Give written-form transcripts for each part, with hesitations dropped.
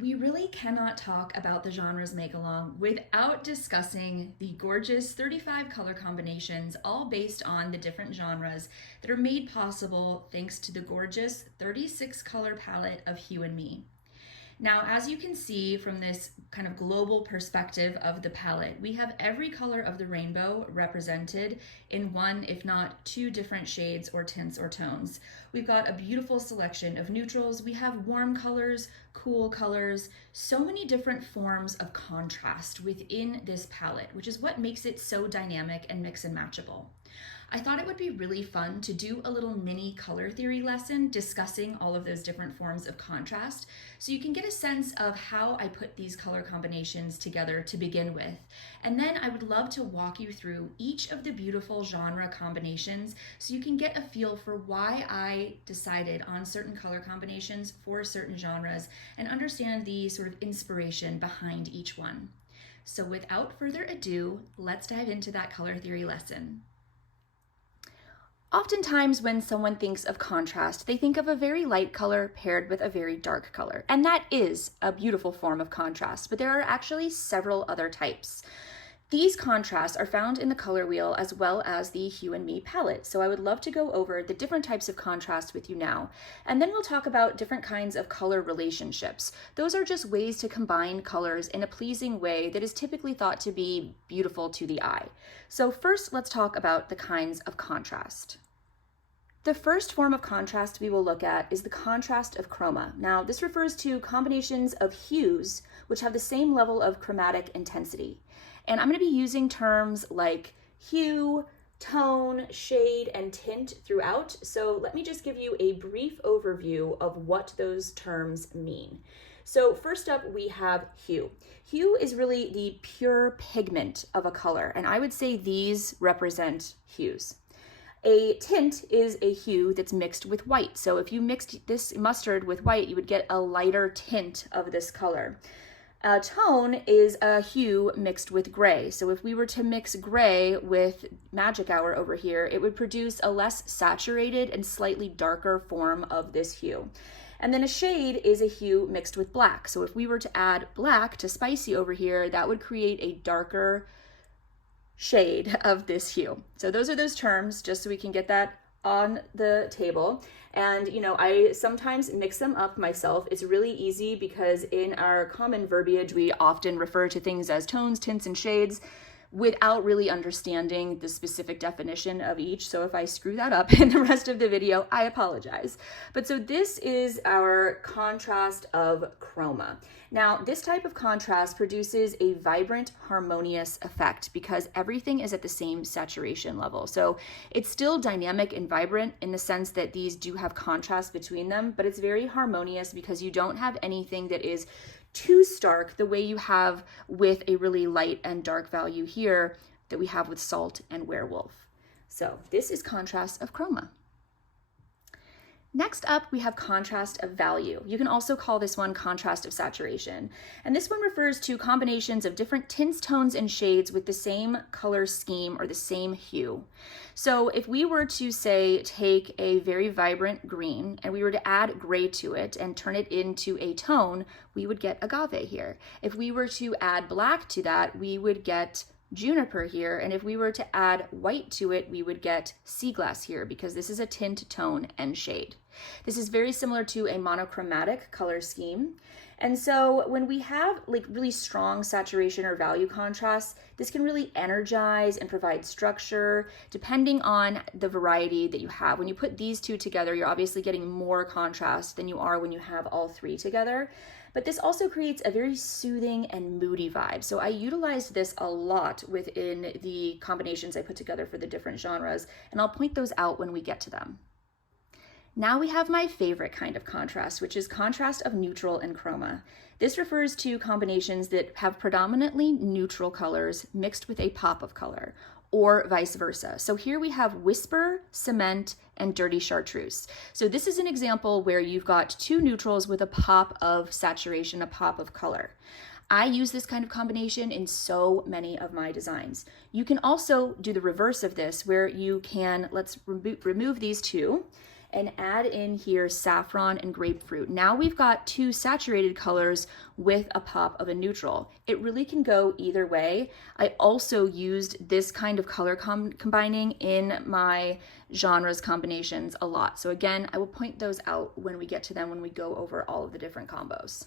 We really cannot talk about the genres make-along without discussing the gorgeous 35 color combinations, all based on the different genres that are made possible thanks to the gorgeous 36 color palette of Hue and Me. Now, as you can see from this kind of global perspective of the palette, we have every color of the rainbow represented in one, if not two different shades or tints or tones. We've got a beautiful selection of neutrals. We have warm colors, cool colors, so many different forms of contrast within this palette, which is what makes it so dynamic and mix and matchable. I thought it would be really fun to do a little mini color theory lesson discussing all of those different forms of contrast so you can get a sense of how I put these color combinations together to begin with. And then I would love to walk you through each of the beautiful genre combinations so you can get a feel for why I decided on certain color combinations for certain genres and understand the sort of inspiration behind each one. So without further ado, let's dive into that color theory lesson. Oftentimes when someone thinks of contrast, they think of a very light color paired with a very dark color. And that is a beautiful form of contrast, but there are actually several other types. These contrasts are found in the color wheel as well as the Hue and Me palette. So I would love to go over the different types of contrast with you now. And then we'll talk about different kinds of color relationships. Those are just ways to combine colors in a pleasing way that is typically thought to be beautiful to the eye. So first, let's talk about the kinds of contrast. The first form of contrast we will look at is the contrast of chroma. Now, this refers to combinations of hues which have the same level of chromatic intensity. And I'm going to be using terms like hue, tone, shade, and tint throughout. So let me just give you a brief overview of what those terms mean. So first up, we have hue. Hue is really the pure pigment of a color, and I would say these represent hues. A tint is a hue that's mixed with white. So if you mixed this mustard with white, you would get a lighter tint of this color. A tone is a hue mixed with gray. So if we were to mix gray with Magic Hour over here, it would produce a less saturated and slightly darker form of this hue. And then a shade is a hue mixed with black. So if we were to add black to Spicy over here, that would create a darker shade of this hue. So those are those terms, just so we can get that on the table. And I sometimes mix them up myself. It's really easy because in our common verbiage, we often refer to things as tones, tints, and shades without really understanding the specific definition of each. So if I screw that up in the rest of the video, I apologize. But so this is our contrast of chroma. Now, this type of contrast produces a vibrant, harmonious effect because everything is at the same saturation level. So it's still dynamic and vibrant in the sense that these do have contrast between them, but it's very harmonious because you don't have anything that is too stark the way you have with a really light and dark value here that we have with Salt and Werewolf. So this is contrast of chroma. Next up, we have contrast of value. You can also call this one contrast of saturation. And this one refers to combinations of different tints, tones, and shades with the same color scheme or the same hue. So if we were to say, take a very vibrant green and we were to add gray to it and turn it into a tone, we would get agave here. If we were to add black to that, we would get juniper here, and if we were to add white to it, we would get sea glass here because this is a tint, tone, and shade. This is very similar to a monochromatic color scheme. And so when we have like really strong saturation or value contrasts, this can really energize and provide structure depending on the variety that you have. When you put these two together, you're obviously getting more contrast than you are when you have all three together. But this also creates a very soothing and moody vibe. So I utilized this a lot within the combinations I put together for the different genres, and I'll point those out when we get to them. Now we have my favorite kind of contrast, which is contrast of neutral and chroma. This refers to combinations that have predominantly neutral colors mixed with a pop of color, or vice versa. So here we have Whisper, Cement, and Dirty Chartreuse. So this is an example where you've got two neutrals with a pop of saturation, a pop of color. I use this kind of combination in so many of my designs. You can also do the reverse of this where you can, let's remove these two, and add in here saffron and grapefruit. Now we've got two saturated colors with a pop of a neutral. It really can go either way. I also used this kind of color combining in my genres combinations a lot. So again, I will point those out when we get to them when we go over all of the different combos.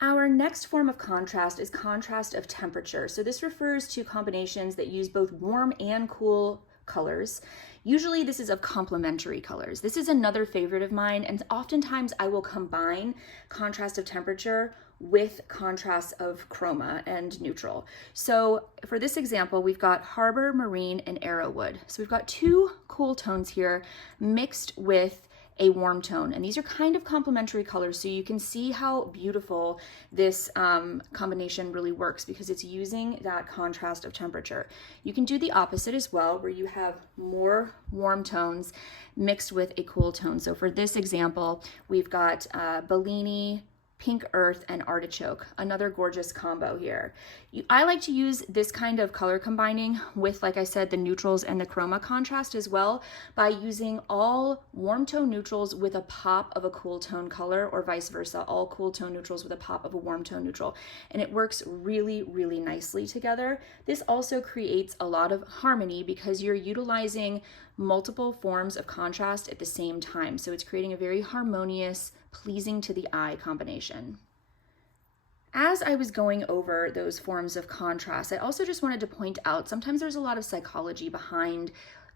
Our next form of contrast is contrast of temperature. So this refers to combinations that use both warm and cool colors. Usually this is of complementary colors. This is another favorite of mine, and oftentimes I will combine contrast of temperature with contrast of chroma and neutral. So for this example, we've got Harbor, Marine, and Arrowwood. So we've got two cool tones here mixed with a warm tone, and these are kind of complementary colors, so you can see how beautiful this combination really works because it's using that contrast of temperature. You can do the opposite as well, where you have more warm tones mixed with a cool tone. So for this example, we've got Bellini, Pink Earth, and Artichoke, another gorgeous combo here. I like to use this kind of color combining with, like I said, the neutrals and the chroma contrast as well by using all warm tone neutrals with a pop of a cool tone color, or vice versa, all cool tone neutrals with a pop of a warm tone neutral. And it works really, really nicely together. This also creates a lot of harmony because you're utilizing multiple forms of contrast at the same time. So it's creating a very harmonious, pleasing to the eye combination. As I was going over those forms of contrast, I also just wanted to point out sometimes there's a lot of psychology behind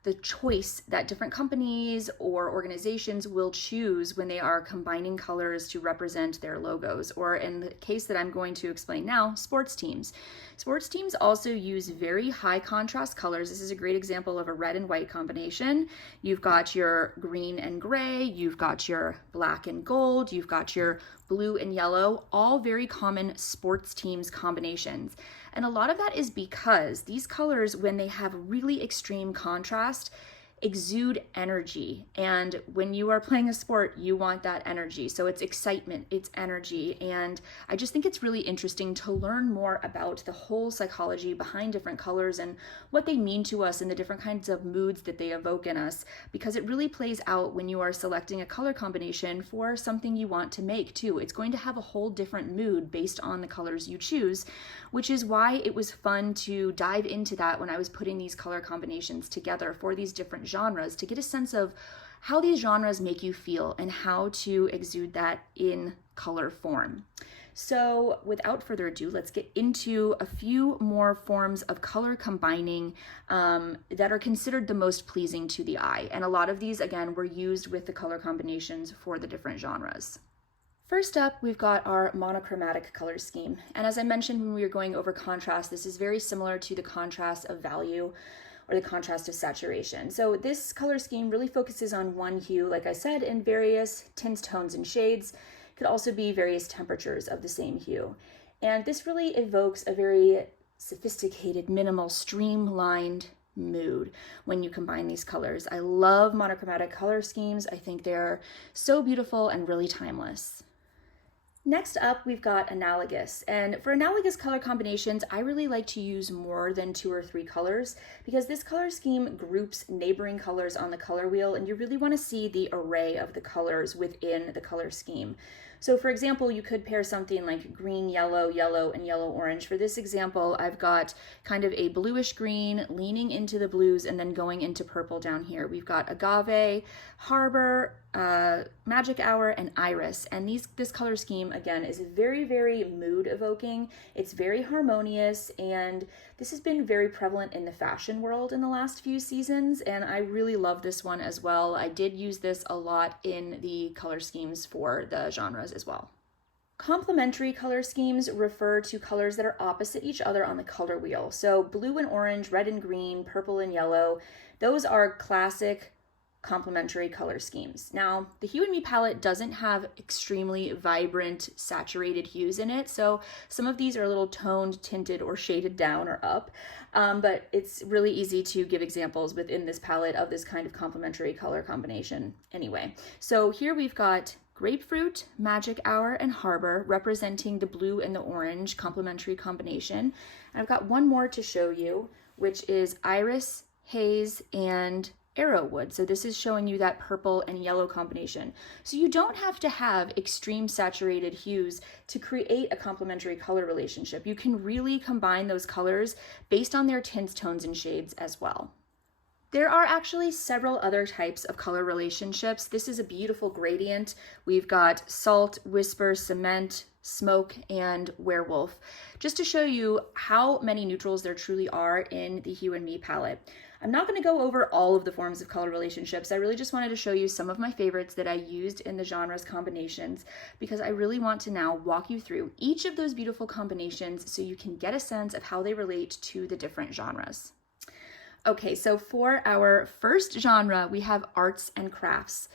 the choice that different companies or organizations will choose when they are combining colors to represent their logos, or in the case that I'm going to explain now, sports teams. Sports teams also use very high contrast colors. This is a great example of a red and white combination. You've got your green and gray, you've got your black and gold, you've got your blue and yellow, all very common sports teams combinations. And a lot of that is because these colors, when they have really extreme contrast, exude energy. And when you are playing a sport, you want that energy. So it's excitement, it's energy. And I just think it's really interesting to learn more about the whole psychology behind different colors and what they mean to us and the different kinds of moods that they evoke in us, because it really plays out when you are selecting a color combination for something you want to make too. It's going to have a whole different mood based on the colors you choose, which is why it was fun to dive into that when I was putting these color combinations together for these different genres, to get a sense of how these genres make you feel and how to exude that in color form. So without further ado, let's get into a few more forms of color combining that are considered the most pleasing to the eye. And a lot of these, again, were used with the color combinations for the different genres. First up, we've got our monochromatic color scheme. And as I mentioned when we were going over contrast, this is very similar to the contrast of value or the contrast of saturation. So this color scheme really focuses on one hue, like I said, in various tints, tones, and shades. It could also be various temperatures of the same hue. And this really evokes a very sophisticated, minimal, streamlined mood when you combine these colors. I love monochromatic color schemes. I think they're so beautiful and really timeless. Next up, we've got analogous. And for analogous color combinations, I really like to use more than 2 or 3 colors because this color scheme groups neighboring colors on the color wheel, and you really want to see the array of the colors within the color scheme. So for example, you could pair something like green, yellow, yellow, and yellow orange. For this example, I've got kind of a bluish green leaning into the blues and then going into purple down here. We've got agave, harbor, magic hour, and iris. And this color scheme, again, is very, very mood evoking. It's very harmonious, and this has been very prevalent in the fashion world in the last few seasons, and I really love this one as well. I did use this a lot in the color schemes for the genres as well. Complementary color schemes refer to colors that are opposite each other on the color wheel. So blue and orange, red and green, purple and yellow, those are classic complementary color schemes. Now, the Hue Me palette doesn't have extremely vibrant, saturated hues in it, so some of these are a little toned, tinted, or shaded down or up, but it's really easy to give examples within this palette of this kind of complementary color combination anyway. So here we've got grapefruit, magic hour, and harbor representing the blue and the orange complementary combination. And I've got one more to show you, which is iris, haze, and Arrowwood. So this is showing you that purple and yellow combination. So you don't have to have extreme saturated hues to create a complementary color relationship. You can really combine those colors based on their tints, tones, and shades as well. There are actually several other types of color relationships. This is a beautiful gradient. We've got salt, whisper, cement, smoke, and werewolf, just to show you how many neutrals there truly are in the Hue Me palette. I'm not going to go over all of the forms of color relationships. I really just wanted to show you some of my favorites that I used in the genres combinations, because I really want to now walk you through each of those beautiful combinations so you can get a sense of how they relate to the different genres. Okay, so for our first genre, we have arts and crafts.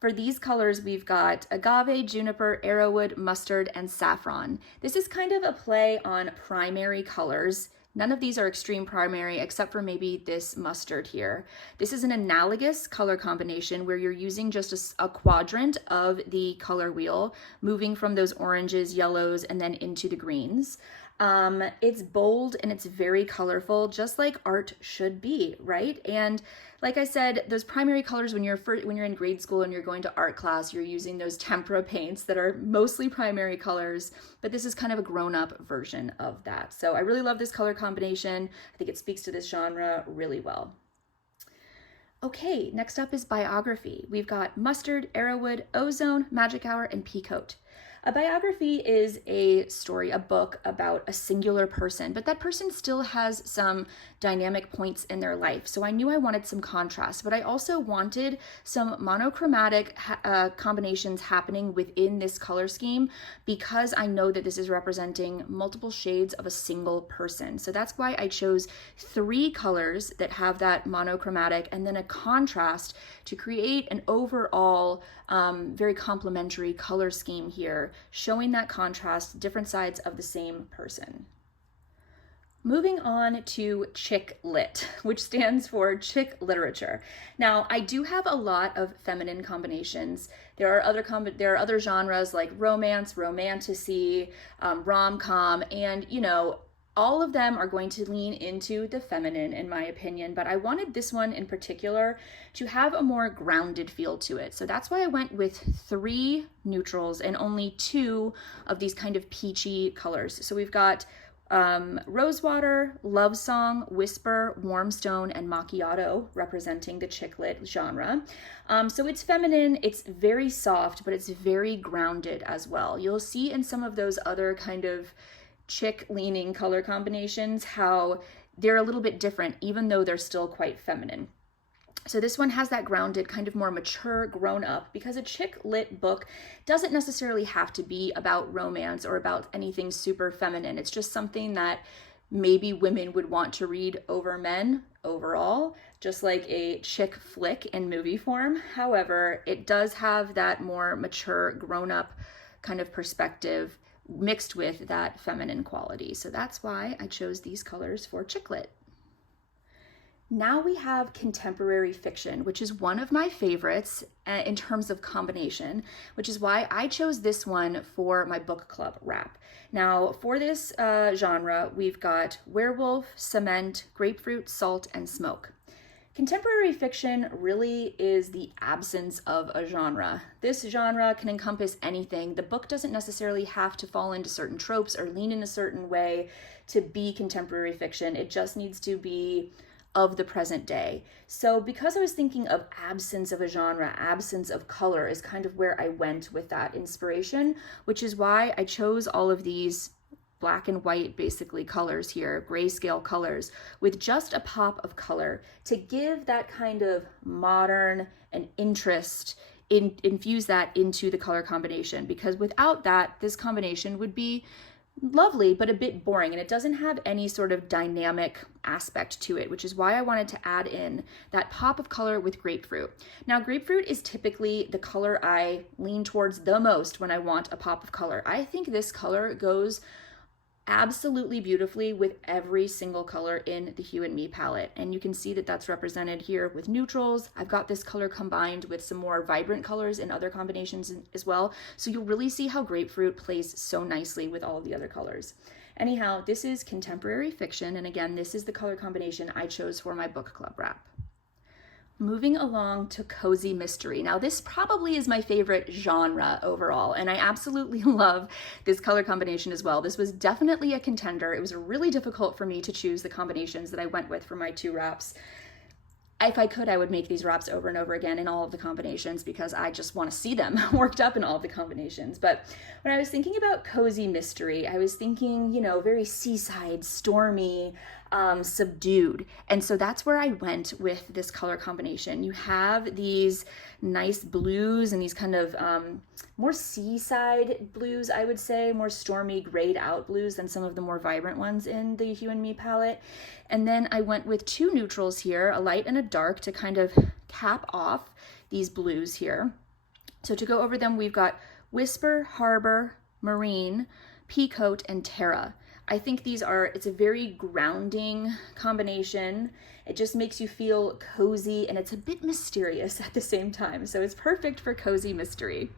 For these colors, we've got agave, juniper, arrowwood, mustard, and saffron. This is kind of a play on primary colors. None of these are extreme primary except for maybe this mustard here. This is an analogous color combination where you're using just a quadrant of the color wheel, moving from those oranges, yellows, and then into the greens. It's bold and it's very colorful, just like art should be, right? And like I said, those primary colors, when you're in grade school and you're going to art class, you're using those tempera paints that are mostly primary colors, but this is kind of a grown-up version of that. So I really love this color combination. I think it speaks to this genre really well. Okay, next up is biography. We've got mustard, arrowwood, ozone, magic hour, and peacoat. A biography is a story, a book about a singular person, but that person still has some dynamic points in their life. So I knew I wanted some contrast, but I also wanted some monochromatic combinations happening within this color scheme, because I know that this is representing multiple shades of a single person. So that's why I chose 3 colors that have that monochromatic and then a contrast to create an overall very complementary color scheme here, showing that contrast, different sides of the same person. Moving on to chick lit, which stands for chick literature. Now, I do have a lot of feminine combinations. There are other genres like romance, romantasy, rom-com, and all of them are going to lean into the feminine, in my opinion, but I wanted this one in particular to have a more grounded feel to it. So that's why I went with 3 neutrals and only 2 of these kind of peachy colors. So we've got Rosewater, Love Song, Whisper, Warm Stone, and Macchiato, representing the chick lit genre. So it's feminine, it's very soft, but it's very grounded as well. You'll see in some of those other kind of chick leaning color combinations how they're a little bit different, even though they're still quite feminine. So this one has that grounded, kind of more mature, grown up, because a chick lit book doesn't necessarily have to be about romance or about anything super feminine. It's just something that maybe women would want to read over men overall, just like a chick flick in movie form. However, it does have that more mature, grown up kind of perspective mixed with that feminine quality. So that's why I chose these colors for chick lit. Now we have contemporary fiction, which is one of my favorites in terms of combination, which is why I chose this one for my book club wrap. Now, for this genre, we've got werewolf, cement, grapefruit, salt, and smoke. Contemporary fiction really is the absence of a genre. This genre can encompass anything. The book doesn't necessarily have to fall into certain tropes or lean in a certain way to be contemporary fiction. It just needs to be of the present day. So because I was thinking of absence of a genre, absence of color is kind of where I went with that inspiration, which is why I chose all of these black and white basically colors here, grayscale colors, with just a pop of color to give that kind of modern and interest, infuse that into the color combination, because without that, this combination would be lovely, but a bit boring, and it doesn't have any sort of dynamic aspect to it, which is why I wanted to add in that pop of color with grapefruit. Now, grapefruit is typically the color I lean towards the most when I want a pop of color. I think this color goes absolutely beautifully with every single color in the Hue Me palette. And you can see that that's represented here with neutrals. I've got this color combined with some more vibrant colors in other combinations as well. So you'll really see how grapefruit plays so nicely with all of the other colors. Anyhow, this is contemporary fiction. And again, this is the color combination I chose for my book club wrap. Moving along to cozy mystery. Now, this probably is my favorite genre overall, and I absolutely love this color combination as well. This was definitely a contender. It was really difficult for me to choose the combinations that I went with for my 2 wraps. If I could, I would make these wraps over and over again in all of the combinations because I just want to see them worked up in all of the combinations. But when I was thinking about cozy mystery, I was thinking, you know, very seaside, stormy, subdued. And so that's where I went with this color combination. You have these nice blues and these kind of more seaside blues, I would say, more stormy grayed out blues than some of the more vibrant ones in the Hue Me palette. And then I went with 2 neutrals here, a light and a dark, to kind of cap off these blues here. So to go over them, we've got Whisper, Harbor, Marine, Peacoat, and Terra. I think it's a very grounding combination. It just makes you feel cozy, and it's a bit mysterious at the same time. So it's perfect for cozy mystery.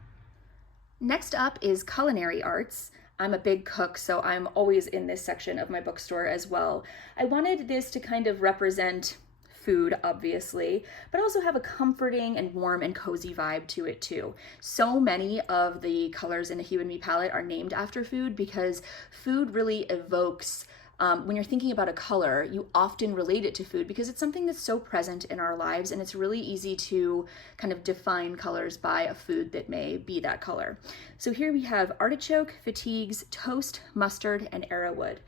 Next up is culinary arts. I'm a big cook, so I'm always in this section of my bookstore as well. I wanted this to kind of represent food, obviously, but also have a comforting and warm and cozy vibe to it too. So many of the colors in the Hue Me palette are named after food because food really evokes when you're thinking about a color, you often relate it to food because it's something that's so present in our lives, and it's really easy to kind of define colors by a food that may be that color. So here we have artichoke, fatigues, toast, mustard, and arrowwood.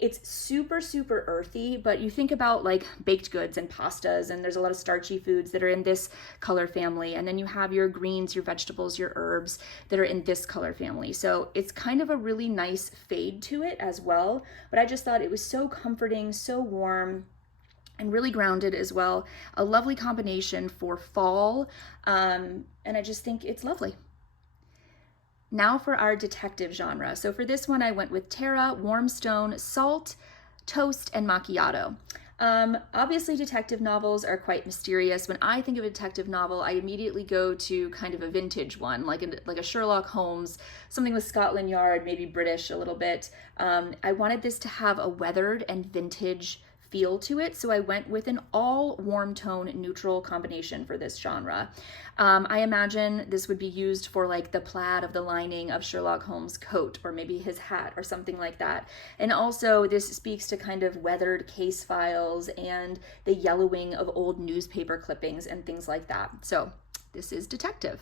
It's super, super earthy, but you think about like baked goods and pastas, and there's a lot of starchy foods that are in this color family. And then you have your greens, your vegetables, your herbs that are in this color family. So it's kind of a really nice fade to it as well. But I just thought it was so comforting, so warm, and really grounded as well. A lovely combination for fall. And I just think it's lovely. Now for our detective genre. So for this one, I went with Terra, Warm Stone, Salt, Toast, and Macchiato. Obviously, detective novels are quite mysterious. When I think of a detective novel, I immediately go to kind of a vintage one, like a Sherlock Holmes, something with Scotland Yard, maybe British a little bit. I wanted this to have a weathered and vintage feel to it, so I went with an all warm tone neutral combination for this genre. I imagine this would be used for like the plaid of the lining of Sherlock Holmes' coat, or maybe his hat or something like that. And also this speaks to kind of weathered case files and the yellowing of old newspaper clippings and things like that. So this is detective.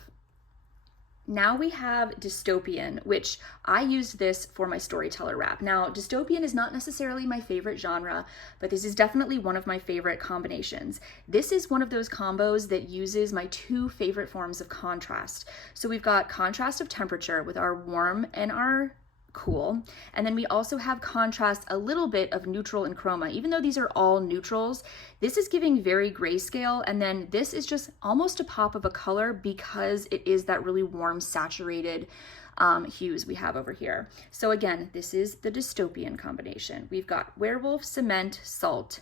Now we have dystopian, which I used this for my Storyteller wrap. Now, dystopian is not necessarily my favorite genre, but this is definitely one of my favorite combinations. This is one of those combos that uses my 2 favorite forms of contrast. So we've got contrast of temperature with our warm and our cool, and then we also have contrast, a little bit of neutral and chroma. Even though these are all neutrals, this is giving very grayscale, and then this is just almost a pop of a color because it is that really warm, saturated hues we have over here. So again, this is the dystopian combination. We've got werewolf, cement, salt,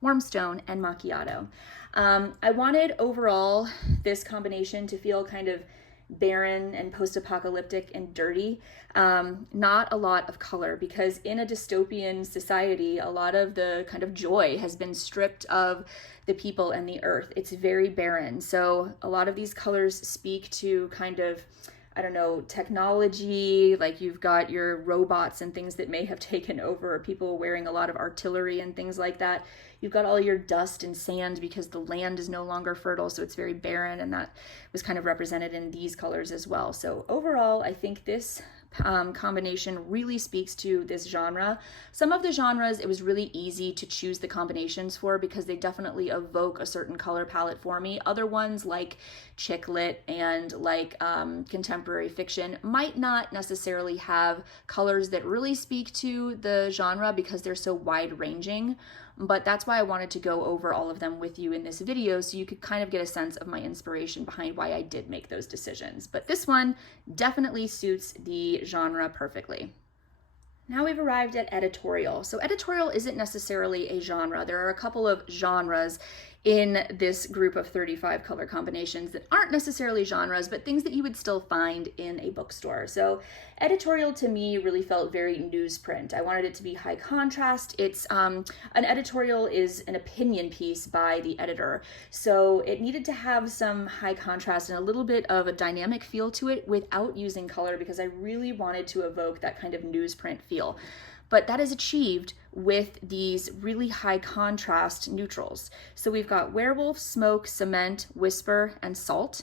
warm stone, and macchiato. I wanted overall this combination to feel kind of barren and post-apocalyptic and dirty. Not a lot of color, because in a dystopian society, a lot of the kind of joy has been stripped of the people and the earth. It's very barren. So a lot of these colors speak to kind of, I don't know, technology, like you've got your robots and things that may have taken over, people wearing a lot of artillery and things like that. You've got all your dust and sand because the land is no longer fertile, so it's very barren, and that was kind of represented in these colors as well. So overall, I think this combination really speaks to this genre. Some of the genres, it was really easy to choose the combinations for because they definitely evoke a certain color palette for me. Other ones like chick lit and like contemporary fiction might not necessarily have colors that really speak to the genre because they're so wide ranging. But that's why I wanted to go over all of them with you in this video so you could kind of get a sense of my inspiration behind why I did make those decisions. But this one definitely suits the genre perfectly. Now we've arrived at editorial. So editorial isn't necessarily a genre. There are a couple of genres in this group of 35 color combinations that aren't necessarily genres, but things that you would still find in a bookstore. So editorial to me really felt very newsprint. I wanted it to be high contrast. It's an editorial is an opinion piece by the editor. So it needed to have some high contrast and a little bit of a dynamic feel to it without using color, because I really wanted to evoke that kind of newsprint feel. But that is achieved with these really high contrast neutrals. So we've got werewolf, smoke, cement, whisper, and salt.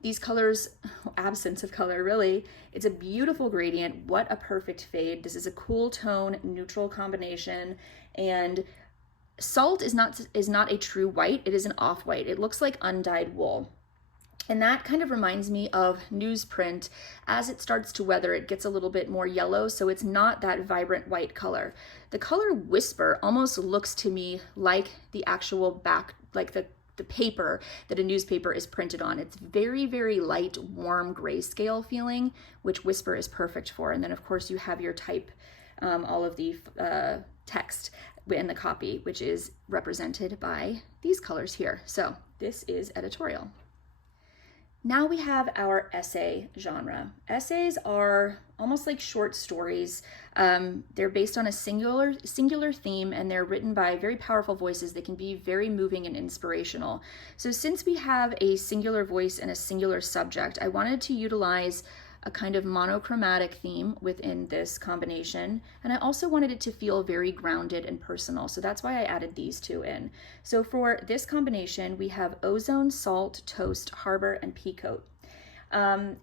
These colors, absence of color really, it's a beautiful gradient. What a perfect fade. This is a cool tone, neutral combination. And salt is not a true white, it is an off-white. It looks like undyed wool. And that kind of reminds me of newsprint. As it starts to weather, it gets a little bit more yellow, so it's not that vibrant white color. The color Whisper almost looks to me like the actual back, like the paper that a newspaper is printed on. It's very, very light, warm grayscale feeling, which Whisper is perfect for. And then of course you have your type, all of the text in the copy, which is represented by these colors here. So this is editorial. Now we have our essay genre. Essays are almost like short stories. They're based on a singular theme, and they're written by very powerful voices that can be very moving and inspirational. So since we have a singular voice and a singular subject, I wanted to utilize a kind of monochromatic theme within this combination, and I also wanted it to feel very grounded and personal, so that's why I added these two in. So for this combination, we have ozone, salt, toast, harbor, and peacoat.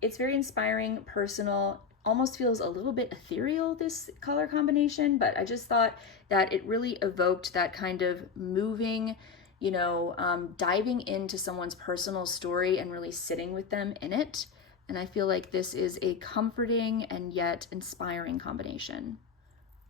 It's very inspiring, personal, almost feels a little bit ethereal, this color combination, but I just thought that it really evoked that kind of moving, diving into someone's personal story and really sitting with them in it. And I feel like this is a comforting and yet inspiring combination.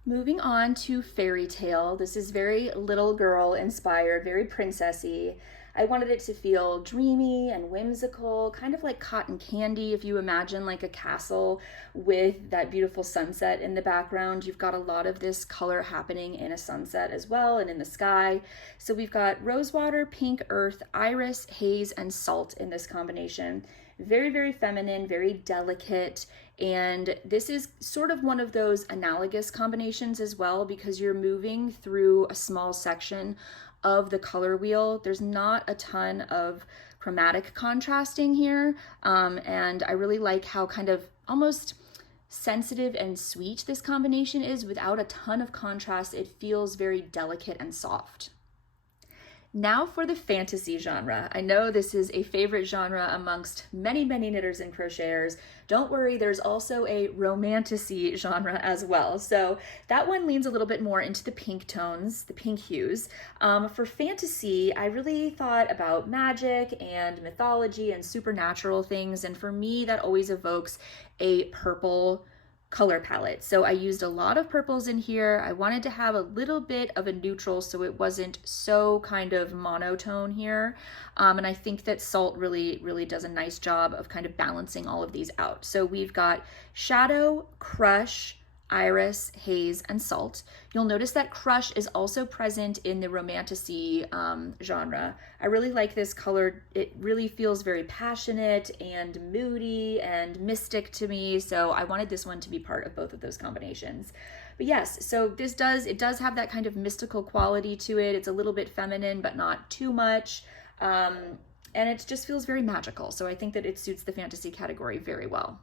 Moving on to fairy tale. This is very little girl inspired, very princessy. I wanted it to feel dreamy and whimsical, kind of like cotton candy. If you imagine like a castle with that beautiful sunset in the background, you've got a lot of this color happening in a sunset as well and in the sky. So we've got rosewater, pink earth, iris, haze, and salt in this combination. Very, very feminine, very delicate. And this is sort of one of those analogous combinations as well, because you're moving through a small section of the color wheel. There's not a ton of chromatic contrasting here. And I really like how kind of almost sensitive and sweet this combination is without a ton of contrast. It feels very delicate and soft. Now for the fantasy genre. I know this is a favorite genre amongst many, many knitters and crocheters. Don't worry, there's also a romantasy genre as well. So that one leans a little bit more into the pink tones, the pink hues. For fantasy, I really thought about magic and mythology and supernatural things. And for me, that always evokes a purple color palette. So I used a lot of purples in here. I wanted to have a little bit of a neutral so it wasn't so kind of monotone here. And I think that salt really, really does a nice job of kind of balancing all of these out. So we've got shadow, crush, iris, haze, and salt. You'll notice that crush is also present in the romantasy genre. I really like this color. It really feels very passionate and moody and mystic to me, so I wanted this one to be part of both of those combinations. But yes, so it does have that kind of mystical quality to it. It's a little bit feminine, but not too much. And it just feels very magical, so I think that it suits the fantasy category very well.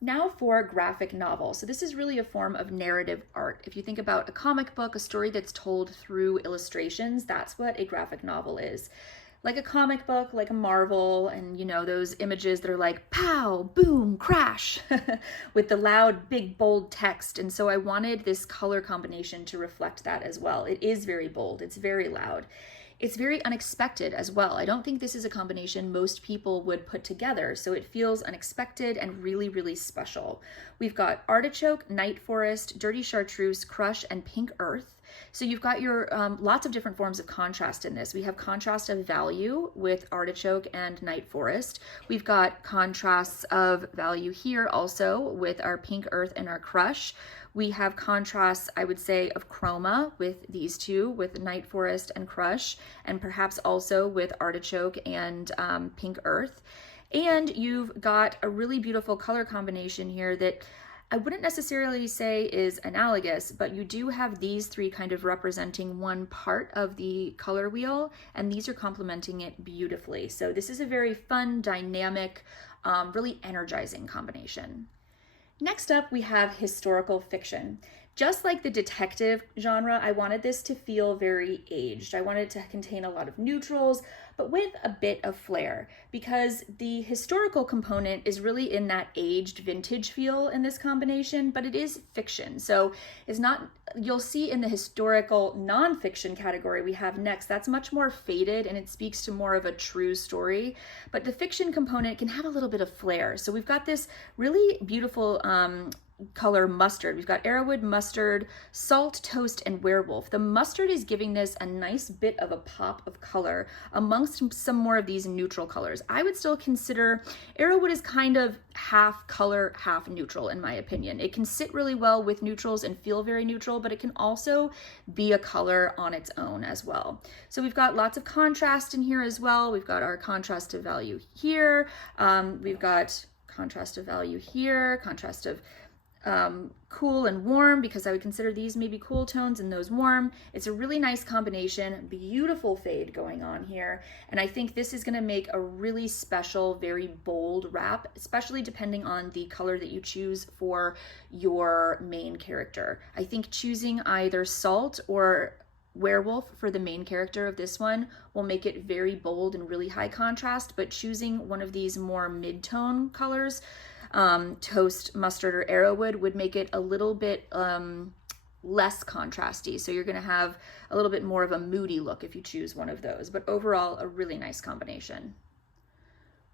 Now for graphic novel. So this is really a form of narrative art. If you think about a comic book, a story that's told through illustrations, that's what a graphic novel is. Like a comic book, like a Marvel, and those images that are like pow, boom, crash, with the loud, big, bold text. And so I wanted this color combination to reflect that as well. It is very bold, it's very loud. It's very unexpected as well. I don't think this is a combination most people would put together, so it feels unexpected and really, really special. We've got artichoke, night forest, dirty chartreuse, crush, and pink earth. So you've got your lots of different forms of contrast in this. We have contrast of value with artichoke and night forest. We've got contrasts of value here also with our pink earth and our crush. We have contrasts, I would say, of chroma with these two, with night forest and crush, and perhaps also with artichoke and pink earth. And you've got a really beautiful color combination here that I wouldn't necessarily say is analogous, but you do have these three kind of representing one part of the color wheel, and these are complementing it beautifully. So this is a very fun, dynamic, really energizing combination. Next up, we have historical fiction. Just like the detective genre, I wanted this to feel very aged. I wanted it to contain a lot of neutrals, but with a bit of flair, because the historical component is really in that aged vintage feel in this combination, but it is fiction. So it's not, you'll see in the historical nonfiction category we have next, that's much more faded and it speaks to more of a true story, but the fiction component can have a little bit of flair. So we've got this really beautiful color mustard. We've got arrowwood, mustard, salt, toast, and werewolf. The mustard is giving this a nice bit of a pop of color amongst some more of these neutral colors. I would still consider arrowwood is kind of half color, half neutral in my opinion. It can sit really well with neutrals and feel very neutral, but it can also be a color on its own as well. So we've got lots of contrast in here as well. We've got our contrast of value here. We've got contrast of value here, contrast of cool and warm, because I would consider these maybe cool tones and those warm. It's a really nice combination, beautiful fade going on here. And I think this is gonna make a really special, very bold wrap, especially depending on the color that you choose for your main character. I think choosing either salt or werewolf for the main character of this one will make it very bold and really high contrast, but choosing one of these more mid-tone colors, toast, mustard, or arrowwood, would make it a little bit less contrasty. So you're going to have a little bit more of a moody look if you choose one of those, but overall a really nice combination.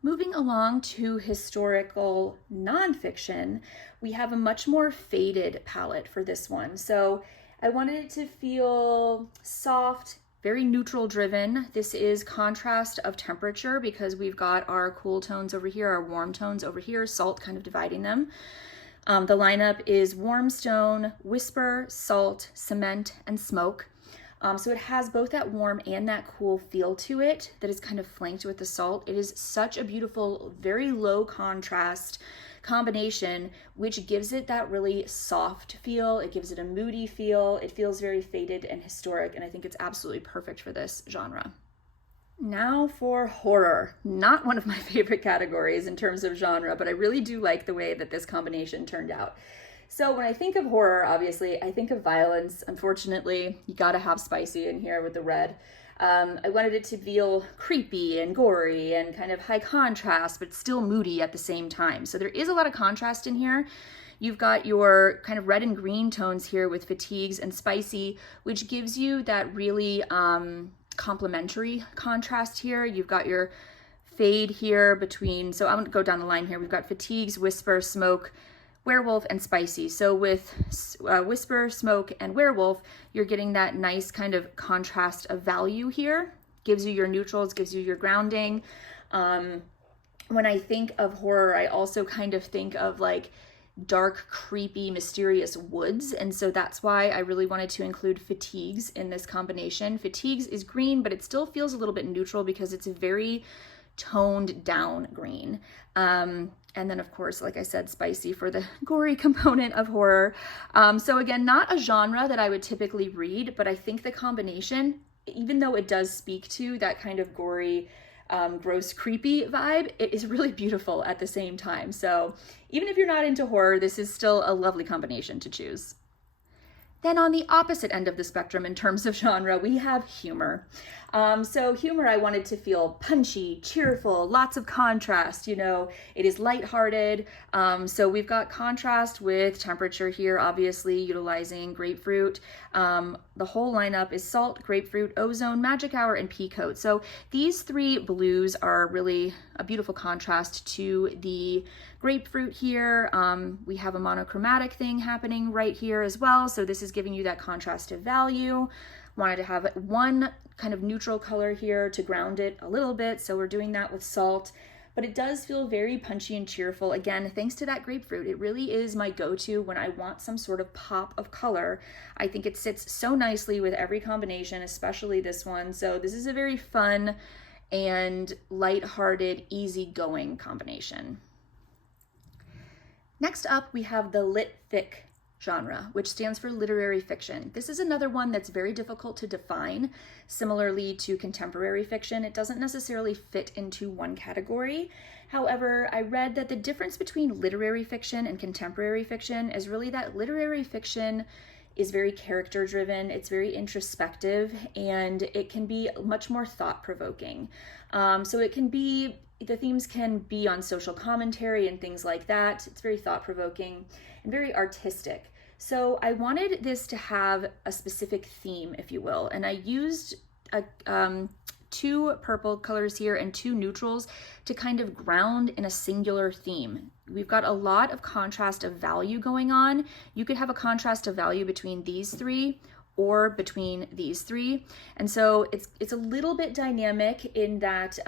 Moving along to historical nonfiction, we have a much more faded palette for this one. So I wanted it to feel soft, very neutral driven. This is contrast of temperature because we've got our cool tones over here, our warm tones over here, salt kind of dividing them. The lineup is warm stone, whisper, salt, cement, and smoke. So it has both that warm and that cool feel to it that is kind of flanked with the salt. It is such a beautiful, very low contrast combination, which gives it that really soft feel. It gives it a moody feel. It feels very faded and historic, and I think it's absolutely perfect for this genre. Now for horror. Not one of my favorite categories in terms of genre, but I really do like the way that this combination turned out. So when I think of horror, obviously, I think of violence. Unfortunately, you gotta have spicy in here with the red. I wanted it to feel creepy and gory and kind of high contrast, but still moody at the same time. So there is a lot of contrast in here. You've got your kind of red and green tones here with fatigues and spicy, which gives you that really complementary contrast here. You've got your fade here between, so I'm gonna go down the line here. We've got fatigues, whisper, smoke, werewolf, and spicy. So with whisper, smoke, and werewolf, you're getting that nice kind of contrast of value here. Gives you your neutrals, gives you your grounding. When I think of horror, I also kind of think of like dark, creepy, mysterious woods. And so that's why I really wanted to include fatigues in this combination. Fatigues is green, but it still feels a little bit neutral because it's a very toned down green. And then of course, like I said, spicy for the gory component of horror. So again, not a genre that I would typically read, but I think the combination, even though it does speak to that kind of gory, gross, creepy vibe, it is really beautiful at the same time. So even if you're not into horror, this is still a lovely combination to choose. Then on the opposite end of the spectrum in terms of genre, we have humor. So humor I wanted to feel punchy, cheerful, lots of contrast, you know, it is lighthearted. So we've got contrast with temperature here, obviously utilizing grapefruit. The whole lineup is salt, grapefruit, ozone, magic hour, and peacoat. So these three blues are really a beautiful contrast to the grapefruit here. We have a monochromatic thing happening right here as well. So this is giving you that contrastive value. Wanted to have one kind of neutral color here to ground it a little bit. So we're doing that with salt, but it does feel very punchy and cheerful. Again, thanks to that grapefruit. It really is my go-to when I want some sort of pop of color. I think it sits so nicely with every combination, especially this one. So this is a very fun and lighthearted, easygoing combination. Next up, we have the lit fic genre, which stands for literary fiction. This is another one that's very difficult to define. Similarly to contemporary fiction, it doesn't necessarily fit into one category. However, I read that the difference between literary fiction and contemporary fiction is really that literary fiction is very character driven, it's very introspective, and it can be much more thought-provoking. So it can be, the themes can be on social commentary and things like that. It's very thought-provoking and very artistic. So I wanted this to have a specific theme, if you will, and I used two purple colors here and two neutrals to kind of ground in a singular theme. We've got a lot of contrast of value going on. You could have a contrast of value between these three or between these three. And so it's a little bit dynamic in that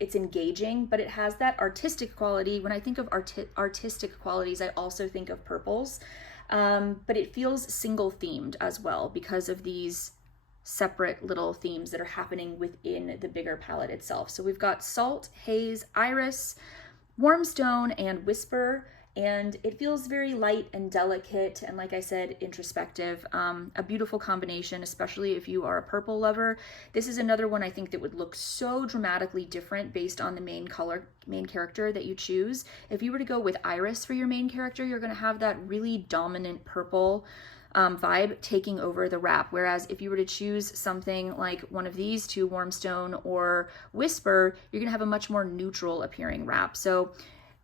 it's engaging, but it has that artistic quality. When I think of artistic qualities, I also think of purples, but it feels single themed as well because of these separate little themes that are happening within the bigger palette itself. So we've got Salt, Haze, Iris, Warm Stone, and Whisper, and it feels very light and delicate and, like I said, introspective. A beautiful combination, especially if you are a purple lover. This is another one I think that would look so dramatically different based on the main character that you choose. If you were to go with Iris for your main character, you're going to have that really dominant purple vibe taking over the wrap. Whereas if you were to choose something like one of these two, Warm Stone or Whisper, you're gonna have a much more neutral appearing wrap. So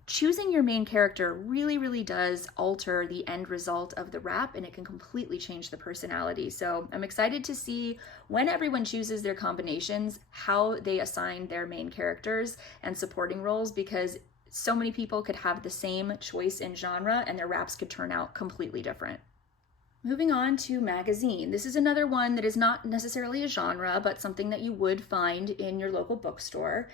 choosing your main character really, really does alter the end result of the wrap, and it can completely change the personality. So I'm excited to see when everyone chooses their combinations, how they assign their main characters and supporting roles, because so many people could have the same choice in genre and their wraps could turn out completely different. Moving on to magazine. This is another one that is not necessarily a genre, but something that you would find in your local bookstore.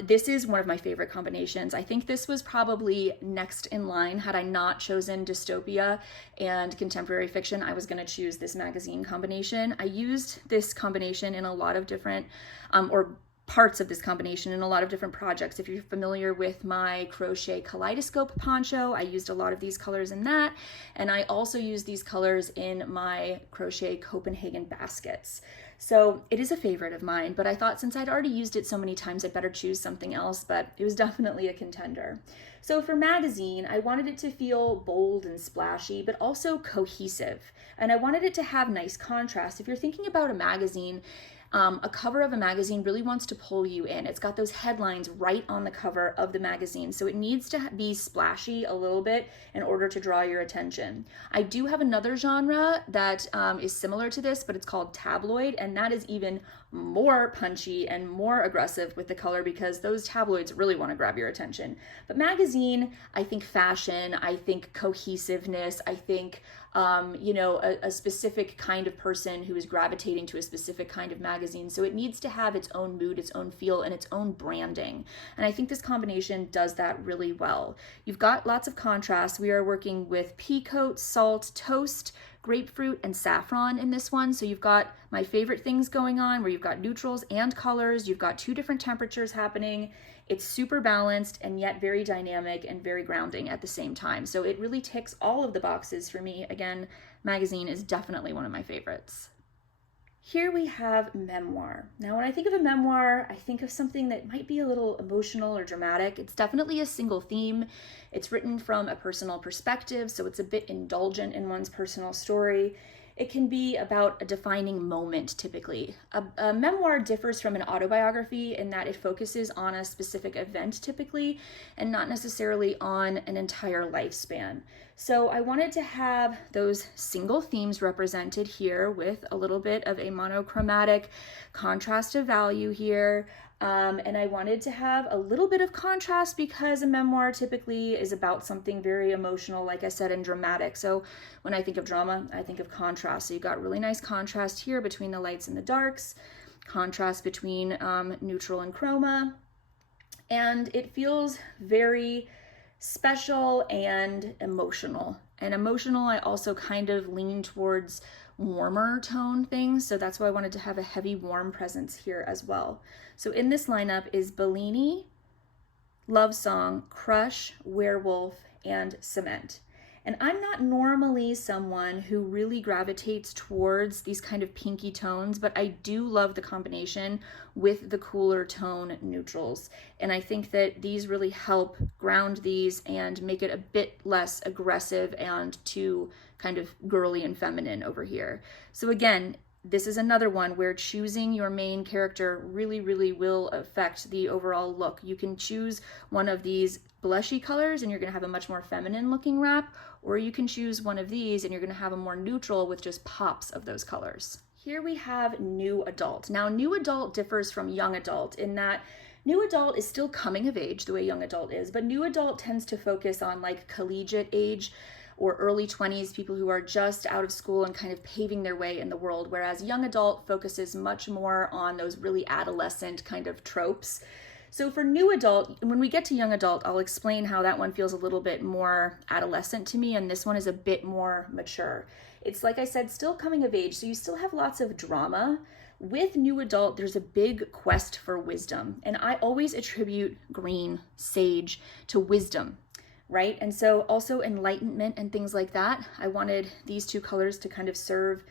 This is one of my favorite combinations. I think this was probably next in line. Had I not chosen dystopia and contemporary fiction, I was going to choose this magazine combination. I used this combination in a lot of different, or parts of this combination in a lot of different projects. If you're familiar with my crochet kaleidoscope poncho, I used a lot of these colors in that, and I also used these colors in my crochet Copenhagen baskets. So it is a favorite of mine, but I thought since I'd already used it so many times, I'd better choose something else, but it was definitely a contender. So for magazine, I wanted it to feel bold and splashy, but also cohesive, and I wanted it to have nice contrast. If you're thinking about a magazine, a cover of a magazine really wants to pull you in. It's got those headlines right on the cover of the magazine, so it needs to be splashy a little bit in order to draw your attention. I do have another genre that is similar to this, but it's called tabloid, and that is even more punchy and more aggressive with the color because those tabloids really want to grab your attention. But magazine, I think fashion, I think cohesiveness, I think a specific kind of person who is gravitating to a specific kind of magazine. So it needs to have its own mood, its own feel, and its own branding. And I think this combination does that really well. You've got lots of contrast. We are working with peacoat, salt, toast, grapefruit, and saffron in this one. So you've got my favorite things going on where you've got neutrals and colors. You've got two different temperatures happening. It's super balanced and yet very dynamic and very grounding at the same time. So it really ticks all of the boxes for me. Again, magazine is definitely one of my favorites. Here we have memoir. Now, when I think of a memoir, I think of something that might be a little emotional or dramatic. It's definitely a single theme. It's written from a personal perspective, so it's a bit indulgent in one's personal story. It can be about a defining moment, typically. A memoir differs from an autobiography in that it focuses on a specific event, typically, and not necessarily on an entire lifespan. So I wanted to have those single themes represented here with a little bit of a monochromatic contrast of value here. And I wanted to have a little bit of contrast because a memoir typically is about something very emotional, like I said, and dramatic. So when I think of drama, I think of contrast. So you've got really nice contrast here between the lights and the darks, contrast between neutral and chroma. And it feels very special and emotional. And emotional, I also kind of lean towards warmer tone things. So that's why I wanted to have a heavy warm presence here as well. So in this lineup is Bellini, Love Song, Crush, Werewolf, and Cement. And I'm not normally someone who really gravitates towards these kind of pinky tones, but I do love the combination with the cooler tone neutrals. And I think that these really help ground these and make it a bit less aggressive and too kind of girly and feminine over here. So again, this is another one where choosing your main character really, really will affect the overall look. You can choose one of these blushy colors and you're gonna have a much more feminine looking wrap, or you can choose one of these and you're gonna have a more neutral with just pops of those colors. Here we have New Adult. Now, New Adult differs from Young Adult in that New Adult is still coming of age the way Young Adult is, but New Adult tends to focus on like collegiate age or early 20s, people who are just out of school and kind of paving their way in the world, whereas Young Adult focuses much more on those really adolescent kind of tropes. So for New Adult, when we get to Young Adult, I'll explain how that one feels a little bit more adolescent to me, and this one is a bit more mature. It's, like I said, still coming of age, so you still have lots of drama. With New Adult, there's a big quest for wisdom, and I always attribute green, sage, to wisdom, right? And so also enlightenment and things like that. I wanted these two colors to kind of serve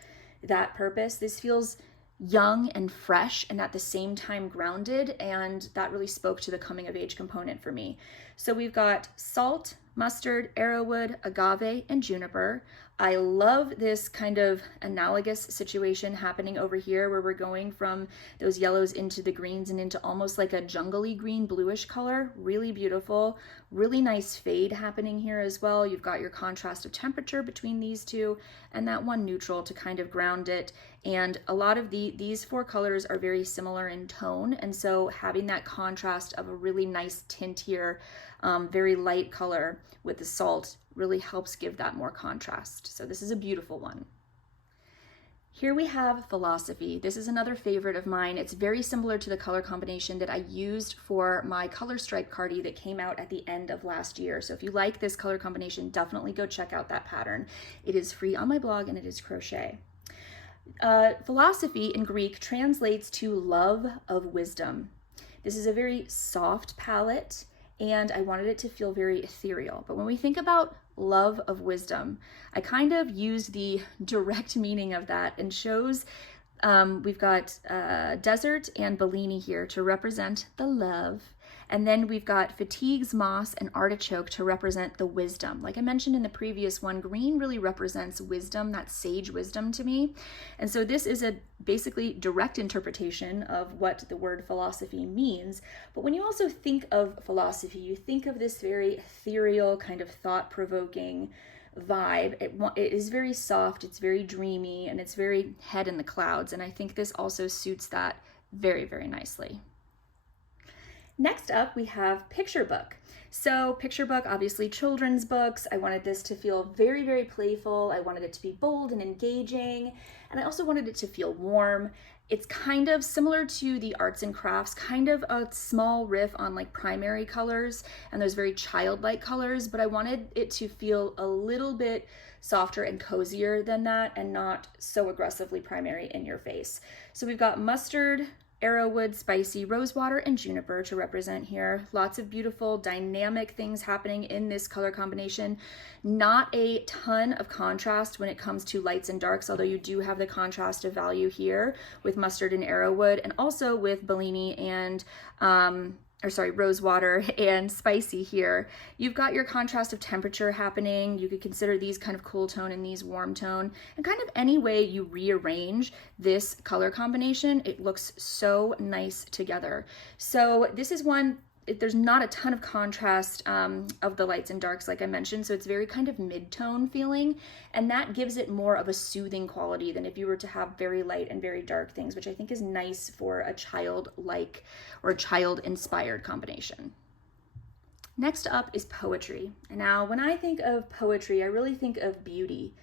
that purpose. This feels young and fresh and at the same time grounded, and that really spoke to the coming of age component for me. So we've got salt, mustard, arrowwood, agave, and juniper. I love this kind of analogous situation happening over here where we're going from those yellows into the greens and into almost like a jungly green bluish color. Really beautiful, really nice fade happening here as well. You've got your contrast of temperature between these two and that one neutral to kind of ground it. And a lot of these four colors are very similar in tone. And so having that contrast of a really nice tint here, very light color with the salt really helps give that more contrast. So this is a beautiful one. Here we have Philosophy. This is another favorite of mine. It's very similar to the color combination that I used for my color stripe cardi that came out at the end of last year. So if you like this color combination, definitely go check out that pattern. It is free on my blog and it is crochet. Philosophy in Greek translates to love of wisdom. This is a very soft palette, and I wanted it to feel very ethereal. But when we think about love of wisdom, I kind of use the direct meaning of that and shows we've got desert and Bellini here to represent the love. And then we've got fatigues, moss, and artichoke to represent the wisdom. Like I mentioned in the previous one, green really represents wisdom, that sage wisdom to me. And so this is a basically direct interpretation of what the word philosophy means. But when you also think of philosophy, you think of this very ethereal, kind of thought-provoking vibe. It is very soft, it's very dreamy, and it's very head in the clouds. And I think this also suits that very, very nicely. Next up, we have picture book. So picture book, obviously children's books. I wanted this to feel very, very playful. I wanted it to be bold and engaging. And I also wanted it to feel warm. It's kind of similar to the arts and crafts, kind of a small riff on like primary colors and those very childlike colors, but I wanted it to feel a little bit softer and cozier than that and not so aggressively primary in your face. So we've got mustard, arrowwood, spicy, rosewater, and juniper to represent here. Lots of beautiful dynamic things happening in this color combination. Not a ton of contrast when it comes to lights and darks, although you do have the contrast of value here with mustard and arrowwood, and also with Bellini and rosewater and spicy here. You've got your contrast of temperature happening. You could consider these kind of cool tone and these warm tone. And kind of any way you rearrange this color combination, it looks so nice together. So this is one there's not a ton of contrast of the lights and darks, like I mentioned, so it's very kind of mid-tone feeling, and that gives it more of a soothing quality than if you were to have very light and very dark things, which I think is nice for a childlike or a child-inspired combination. Next up is poetry. And now when I think of poetry, I really think of beauty.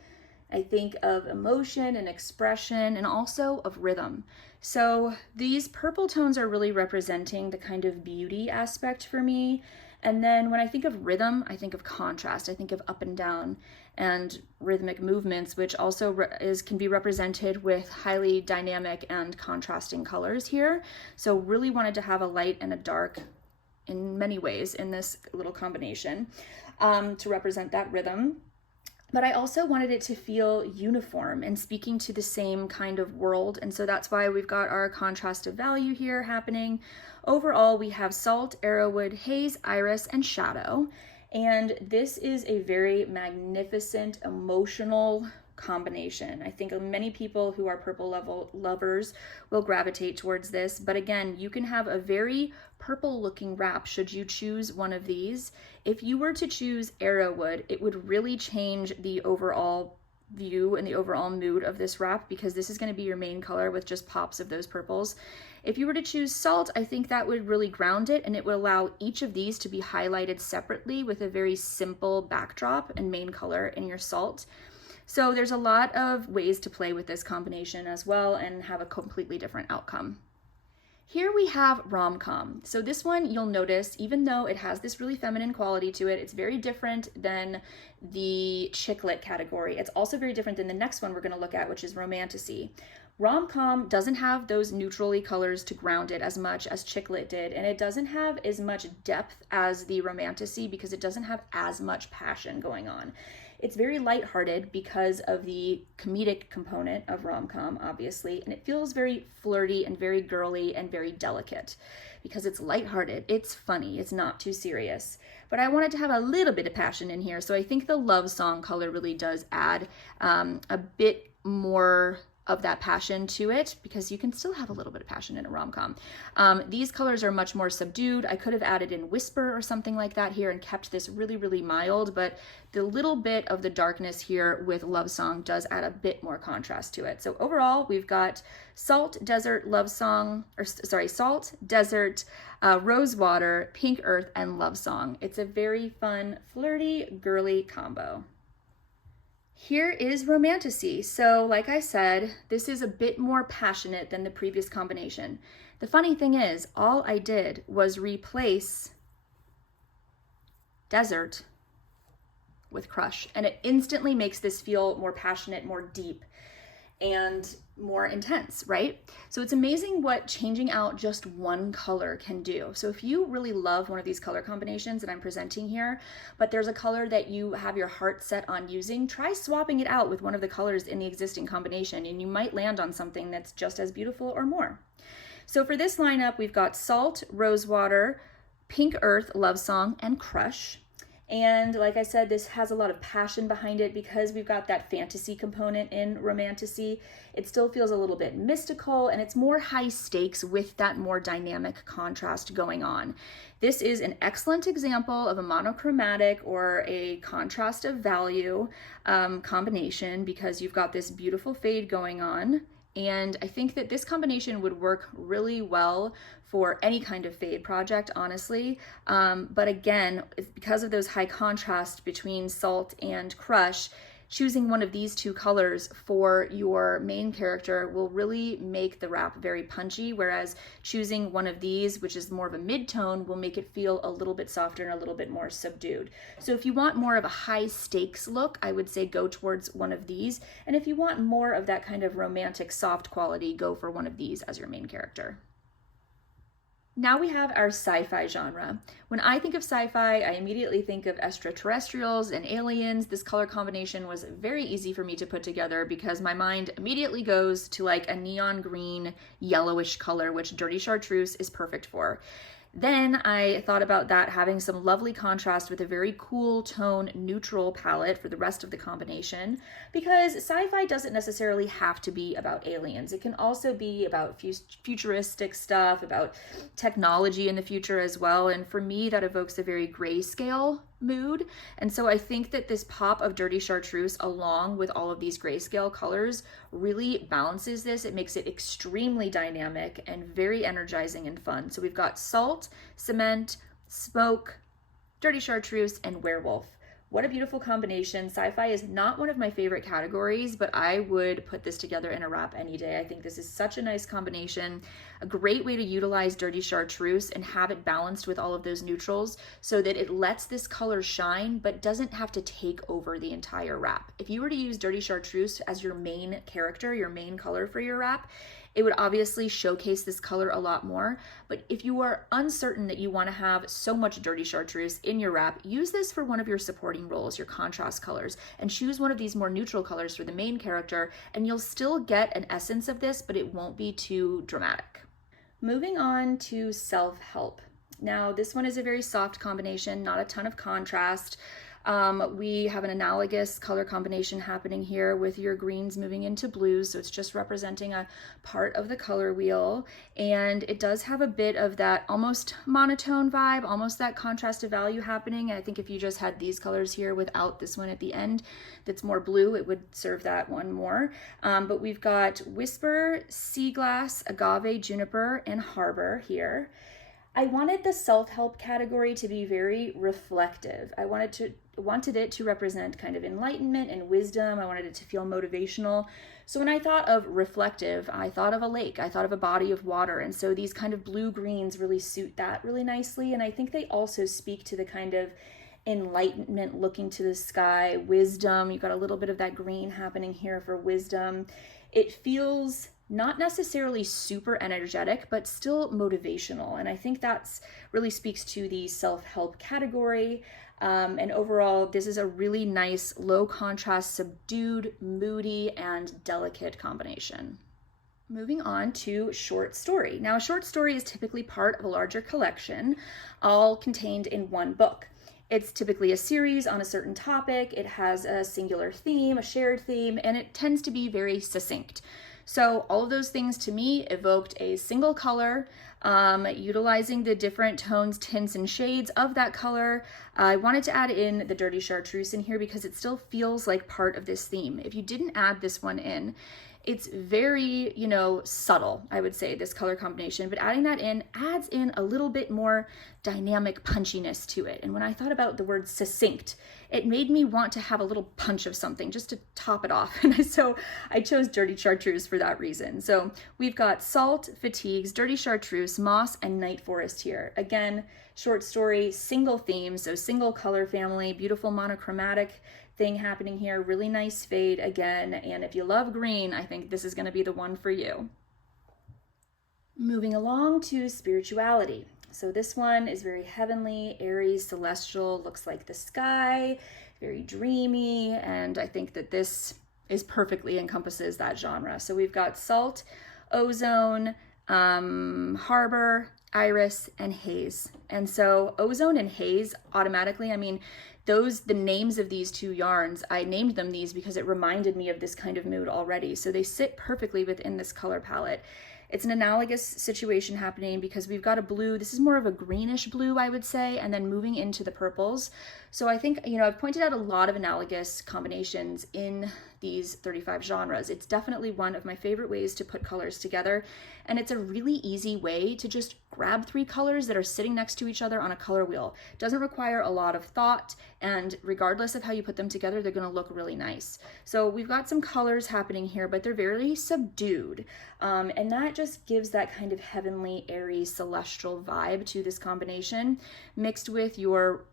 I think of emotion and expression and also of rhythm. So these purple tones are really representing the kind of beauty aspect for me. And then when I think of rhythm, I think of contrast. I think of up and down and rhythmic movements, which also can be represented with highly dynamic and contrasting colors here. So really wanted to have a light and a dark in many ways in this little combination to represent that rhythm. But I also wanted it to feel uniform and speaking to the same kind of world. And so that's why we've got our contrast of value here happening. Overall, we have salt, arrowwood, haze, iris, and shadow. And this is a very magnificent, emotional combination. I think many people who are purple lovers will gravitate towards this, but again, you can have a very purple looking wrap should you choose one of these. If you were to choose arrowwood, it would really change the overall view and the overall mood of this wrap, because this is going to be your main color with just pops of those purples. If you were to choose salt, I think that would really ground it, and it would allow each of these to be highlighted separately with a very simple backdrop and main color in your salt. So there's a lot of ways to play with this combination as well and have a completely different outcome. Here we have rom-com. So this one, you'll notice, even though it has this really feminine quality to it, it's very different than the chick lit category. It's also very different than the next one we're going to look at, which is romantasy. Rom-com doesn't have those neutrally colors to ground it as much as chick lit did, and it doesn't have as much depth as the romantasy because it doesn't have as much passion going on. It's very lighthearted because of the comedic component of rom-com, obviously, and it feels very flirty and very girly and very delicate because it's lighthearted, it's funny, it's not too serious. But I wanted to have a little bit of passion in here, so I think the love song color really does add a bit more of that passion to it, because you can still have a little bit of passion in a rom-com. These colors are much more subdued. I could have added in Whisper or something like that here and kept this really, really mild, but the little bit of the darkness here with Love Song does add a bit more contrast to it. So overall, we've got Salt, Desert, Love Song, Salt, Desert, Rosewater, Pink Earth, and Love Song. It's a very fun, flirty, girly combo. Here is romantasy. So like I said, this is a bit more passionate than the previous combination. The funny thing is, all I did was replace Desert with Crush, and it instantly makes this feel more passionate, more deep, and more intense, right? So it's amazing what changing out just one color can do. So if you really love one of these color combinations that I'm presenting here, but there's a color that you have your heart set on using, try swapping it out with one of the colors in the existing combination, and you might land on something that's just as beautiful or more. So for this lineup, we've got Salt, Rosewater, Pink Earth, Love Song, and Crush. And like I said, this has a lot of passion behind it because we've got that fantasy component in romantasy. It still feels a little bit mystical, and it's more high stakes with that more dynamic contrast going on. This is an excellent example of a monochromatic or a contrast of value combination, because you've got this beautiful fade going on. And I think that this combination would work really well for any kind of fade project, honestly. But again, because of those high contrast between Salt and Crush, choosing one of these two colors for your main character will really make the wrap very punchy, whereas choosing one of these, which is more of a mid-tone, will make it feel a little bit softer and a little bit more subdued. So if you want more of a high stakes look, I would say go towards one of these. And if you want more of that kind of romantic soft quality, go for one of these as your main character. Now we have our sci-fi genre. When I think of sci-fi, I immediately think of extraterrestrials and aliens. This color combination was very easy for me to put together because my mind immediately goes to like a neon green, yellowish color, which Dirty Chartreuse is perfect for. Then I thought about that having some lovely contrast with a very cool tone neutral palette for the rest of the combination, because sci-fi doesn't necessarily have to be about aliens. It can also be about futuristic stuff, about technology in the future as well. And for me, that evokes a very grayscale mood. And so I think that this pop of Dirty Chartreuse, along with all of these grayscale colors, really balances this. It makes it extremely dynamic and very energizing and fun. So we've got salt, cement, smoke, Dirty Chartreuse, and werewolf. What a beautiful combination. Sci-fi is not one of my favorite categories, but I would put this together in a wrap any day. I think this is such a nice combination, a great way to utilize Dirty Chartreuse and have it balanced with all of those neutrals so that it lets this color shine, but doesn't have to take over the entire wrap. If you were to use Dirty Chartreuse as your main character, your main color for your wrap, it would obviously showcase this color a lot more. But if you are uncertain that you want to have so much Dirty Chartreuse in your wrap, use this for one of your supporting roles, your contrast colors, and choose one of these more neutral colors for the main character, and you'll still get an essence of this, but it won't be too dramatic. Moving on to self-help. Now, this one is a very soft combination, not a ton of contrast. We have an analogous color combination happening here with your greens moving into blues, so it's just representing a part of the color wheel, and it does have a bit of that almost monotone vibe, almost that contrast of value happening. I think if you just had these colors here without this one at the end that's more blue, it would serve that one more. But we've got Whisper, Sea Glass, Agave, Juniper, and Harbor here. I wanted the self-help category to be very reflective. I wanted it to represent kind of enlightenment and wisdom. I wanted it to feel motivational. So when I thought of reflective, I thought of a lake. I thought of a body of water. And so these kind of blue greens really suit that really nicely. And I think they also speak to the kind of enlightenment, looking to the sky, wisdom. You've got a little bit of that green happening here for wisdom. It feels not necessarily super energetic, but still motivational. And I think that's really speaks to the self-help category. And overall, this is a really nice, low contrast, subdued, moody, and delicate combination. Moving on to short story. Now, a short story is typically part of a larger collection, all contained in one book. It's typically a series on a certain topic. It has a singular theme, a shared theme, and it tends to be very succinct. So all of those things to me evoked a single color, utilizing the different tones, tints, and shades of that color. I wanted to add in the Dirty Chartreuse in here because it still feels like part of this theme. If you didn't add this one in, it's very, subtle, I would say, this color combination, but adding that in adds in a little bit more dynamic punchiness to it. And when I thought about the word succinct, it made me want to have a little punch of something just to top it off. And so I chose Dirty Chartreuse for that reason. So we've got Salt, Fatigues, Dirty Chartreuse, Moss, and Night Forest here. Again, short story, single theme, so single color family, beautiful monochromatic thing happening here, really nice fade again. And if you love green, I think this is going to be the one for you. Moving along to spirituality. So this one is very heavenly, airy, celestial, looks like the sky, very dreamy, and I think that this is perfectly encompasses that genre. So we've got Salt, Ozone, Harbor, Iris, and Haze. And so Ozone and Haze automatically, the names of these two yarns, I named them these because it reminded me of this kind of mood already. So they sit perfectly within this color palette. It's an analogous situation happening because we've got a blue. This is more of a greenish blue, I would say, and then moving into the purples. So I think, I've pointed out a lot of analogous combinations in these 35 genres. It's definitely one of my favorite ways to put colors together. And it's a really easy way to just grab 3 colors that are sitting next to each other on a color wheel. It doesn't require a lot of thought, and regardless of how you put them together, they're gonna look really nice. So we've got some colors happening here, but they're very subdued. And that just gives that kind of heavenly, airy, celestial vibe to this combination, mixed with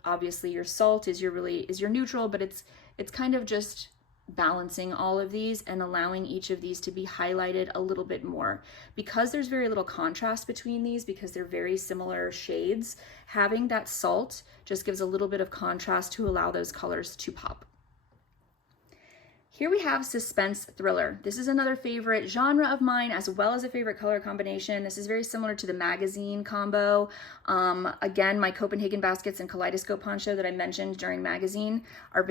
obviously your salt is your neutral, but it's kind of just balancing all of these and allowing each of these to be highlighted a little bit more. Because there's very little contrast between these, because they're very similar shades, having that salt just gives a little bit of contrast to allow those colors to pop. Here we have suspense thriller. This is another favorite genre of mine, as well as a favorite color combination. This is very similar to the magazine combo. Again, my Copenhagen baskets and kaleidoscope poncho that I mentioned during magazine are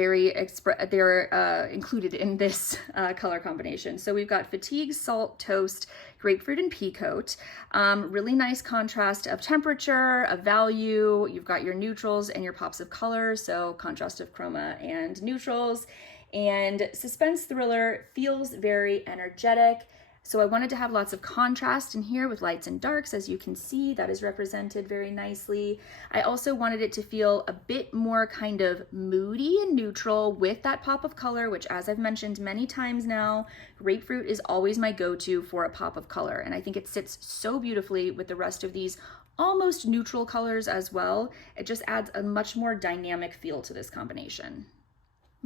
they're included in this color combination. So we've got fatigue, salt, toast, grapefruit, and pea coat. Really nice contrast of temperature, of value. You've got your neutrals and your pops of color, so contrast of chroma and neutrals. And suspense thriller feels very energetic. So I wanted to have lots of contrast in here with lights and darks. As you can see, that is represented very nicely. I also wanted it to feel a bit more kind of moody and neutral with that pop of color, which, as I've mentioned many times now, grapefruit is always my go-to for a pop of color. And I think it sits so beautifully with the rest of these almost neutral colors as well. It just adds a much more dynamic feel to this combination.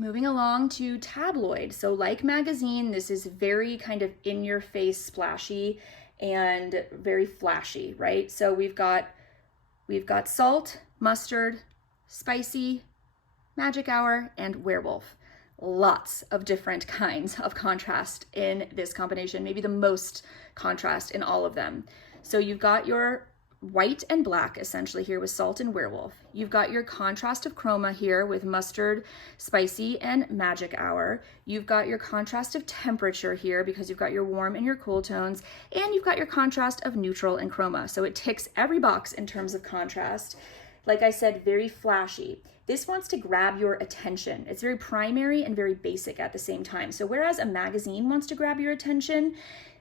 Moving along to tabloid. So like magazine, this is very kind of in your face splashy and very flashy, right? So we've got salt, mustard, spicy, magic hour, and werewolf. Lots of different kinds of contrast in this combination, maybe the most contrast in all of them. So you've got your white and black essentially here with salt and werewolf. You've got your contrast of chroma here with mustard, spicy, and magic hour. You've got your contrast of temperature here because you've got your warm and your cool tones, and you've got your contrast of neutral and chroma. So it ticks every box in terms of contrast. Like I said, very flashy. This wants to grab your attention. It's very primary and very basic at the same time. So whereas a magazine wants to grab your attention,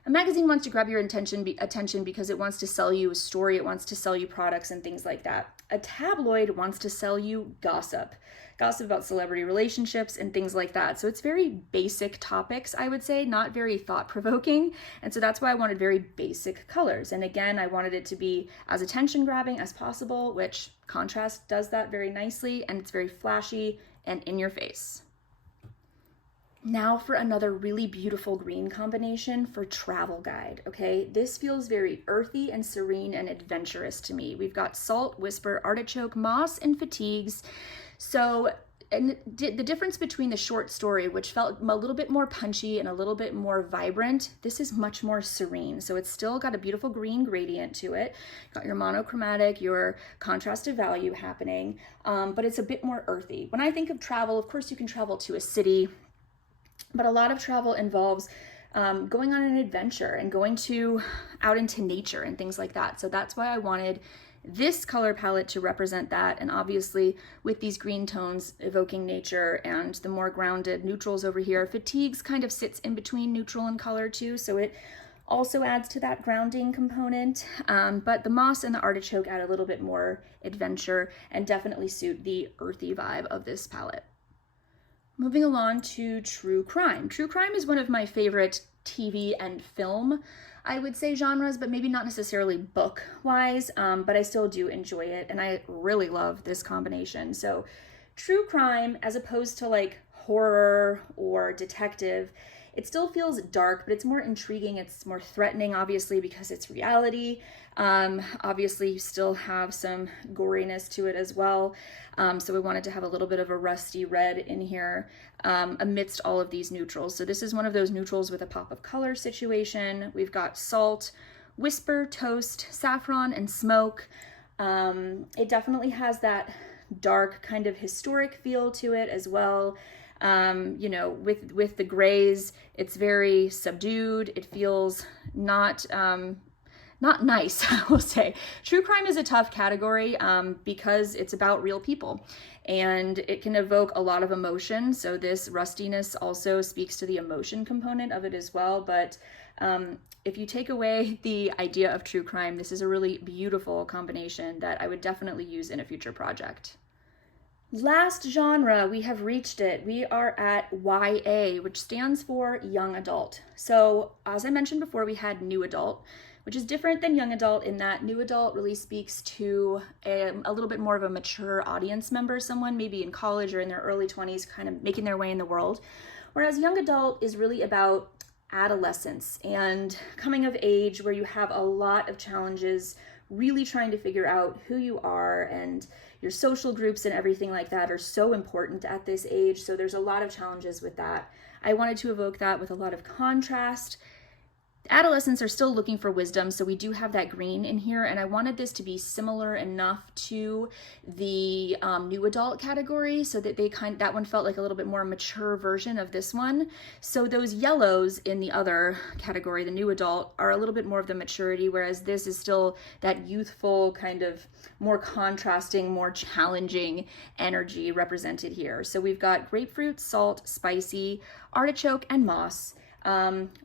a magazine wants to grab your attention because it wants to sell you a story, it wants to sell you products and things like that. A tabloid wants to sell you gossip about celebrity relationships and things like that. So it's very basic topics, I would say, not very thought-provoking. And so that's why I wanted very basic colors. And again, I wanted it to be as attention-grabbing as possible, which contrast does that very nicely, and it's very flashy and in your face. Now for another really beautiful green combination for travel guide, okay? This feels very earthy and serene and adventurous to me. We've got salt, whisper, artichoke, moss, and fatigues. So, and the difference between the short story, which felt a little bit more punchy and a little bit more vibrant, this is much more serene. So it's still got a beautiful green gradient to it. Got your monochromatic, your contrast of value happening, but it's a bit more earthy. When I think of travel, of course you can travel to a city, but a lot of travel involves going on an adventure and going out into nature and things like that. So that's why I wanted this color palette to represent that. And obviously with these green tones evoking nature and the more grounded neutrals over here, fatigues kind of sits in between neutral and color too. So it also adds to that grounding component. But the moss and the artichoke add a little bit more adventure and definitely suit the earthy vibe of this palette. Moving along to true crime. True crime is one of my favorite TV and film, I would say, genres, but maybe not necessarily book-wise, but I still do enjoy it, and I really love this combination. So true crime, as opposed to like horror or detective, it still feels dark, but it's more intriguing, it's more threatening, obviously, because it's reality. Obviously, you still have some goriness to it as well. So we wanted to have a little bit of a rusty red in here amidst all of these neutrals. So this is one of those neutrals with a pop of color situation. We've got salt, whisper, toast, saffron, and smoke. It definitely has that dark kind of historic feel to it as well. You know, with the grays, it's very subdued. It feels not nice, I will say. True crime is a tough category because it's about real people and it can evoke a lot of emotion. So this rustiness also speaks to the emotion component of it as well. But if you take away the idea of true crime, this is a really beautiful combination that I would definitely use in a future project. Last genre, we have reached it. We are at YA, which stands for young adult. So as I mentioned before, we had new adult, which is different than young adult in that new adult really speaks to a little bit more of a mature audience member, someone maybe in college or in their early 20s, kind of making their way in the world. Whereas young adult is really about adolescence and coming of age, where you have a lot of challenges really trying to figure out who you are, and your social groups and everything like that are so important at this age. So there's a lot of challenges with that. I wanted to evoke that with a lot of contrast. Adolescents are still looking for wisdom, so we do have that green in here, and I wanted this to be similar enough to the new adult category so that that one felt like a little bit more mature version of this one. So those yellows in the other category, the new adult, are a little bit more of the maturity, whereas this is still that youthful, kind of more contrasting, more challenging energy represented here. So we've got grapefruit, salt, spicy, artichoke, and moss.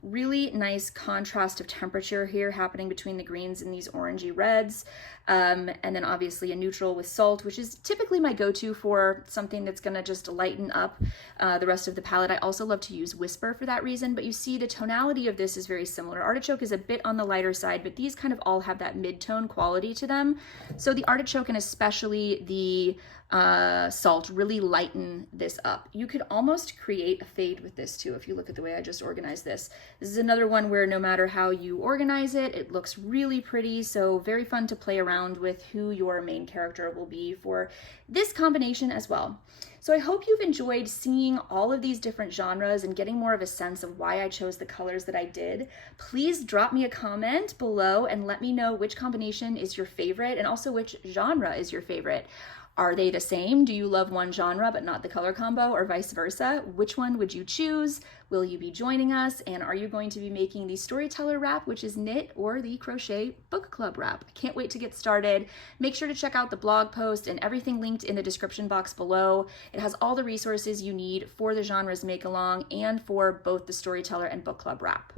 Really nice contrast of temperature here happening between the greens and these orangey reds. And then obviously a neutral with salt, which is typically my go-to for something that's gonna just lighten up the rest of the palette. I also love to use Whisper for that reason, but you see the tonality of this is very similar. Artichoke is a bit on the lighter side, but these kind of all have that mid-tone quality to them. So the artichoke and especially the salt really lighten this up. You could almost create a fade with this too if you look at the way I just organized this. This is another one where no matter how you organize it, it looks really pretty, so very fun to play around with who your main character will be for this combination as well. So I hope you've enjoyed seeing all of these different genres and getting more of a sense of why I chose the colors that I did. Please drop me a comment below and let me know which combination is your favorite and also which genre is your favorite. Are they the same? Do you love one genre but not the color combo, or vice versa? Which one would you choose? Will you be joining us? And are you going to be making the Storyteller wrap, which is knit, or the crochet book club wrap? I can't wait to get started. Make sure to check out the blog post and everything linked in the description box below. It has all the resources you need for the genres make along and for both the Storyteller and book club wrap.